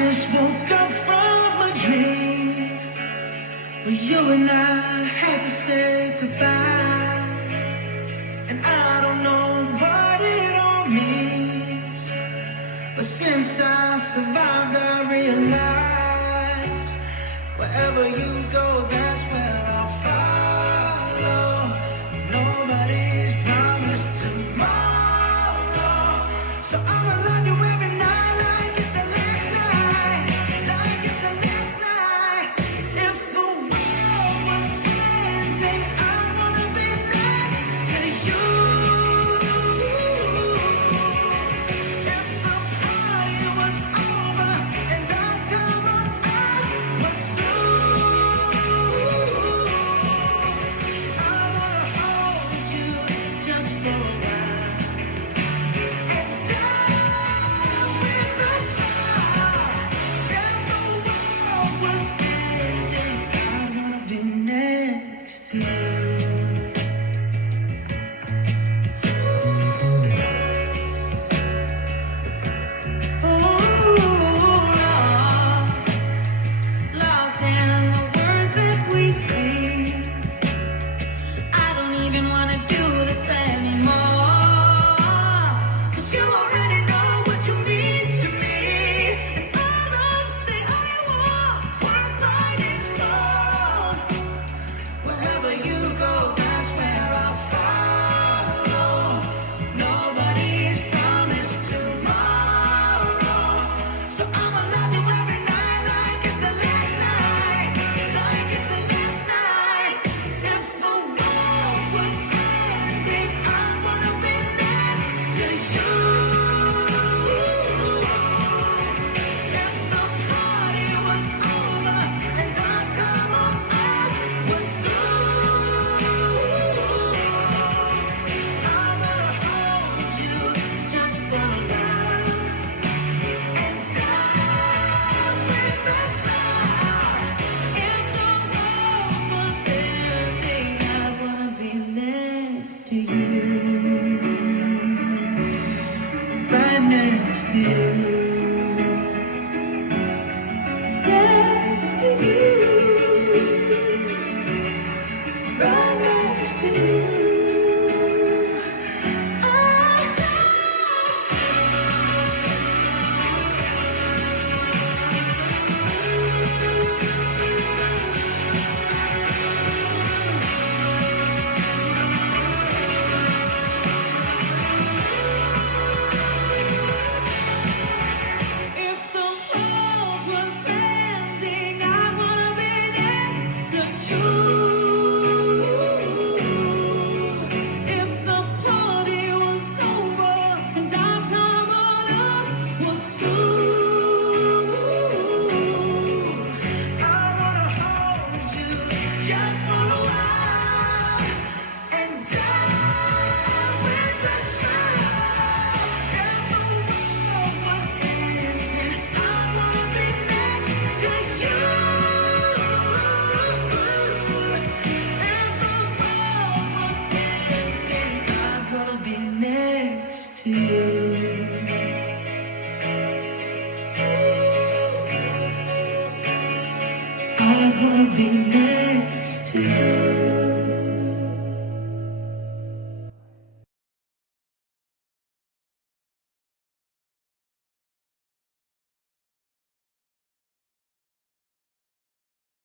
just woke up from a dream where you and I had to say goodbye. And I don't know what it all means, but since I survived I realized wherever you go, that's where I'll follow. Nobody's promised tomorrow, so I'ma love you every night like it's the last night, like it's the last night. If the world was ending, I wanna be next to you. If the party was over and our time on earth was through, I wanna hold you just for a while and die with a smile. If the world was ending, I wanna be next to you. Lost in the words that we speak. I don't even wanna do this anymore, 'cause you already know what you mean to me, and all those the only war worth fighting for. Wherever you go, that's where I'll follow. Nobody's promised tomorrow, so I'ma love you every night like it's the last night, like it's the last night. If the world was ending, I wanna be next to you. If the party was over and our time on earth was through, I wanna hold you just for a while and die with a smile. If the world was ending, I wanna be next to you, right next to you, next to you, right next to you. If the world was ending, I wanna be next to you. If the party was over and our time on earth was through, I wanna hold you just for a while and die with a smile. If the world was ending, I wanna be next to you. If the world was ending, I wanna be next to you. I wanna be next to you.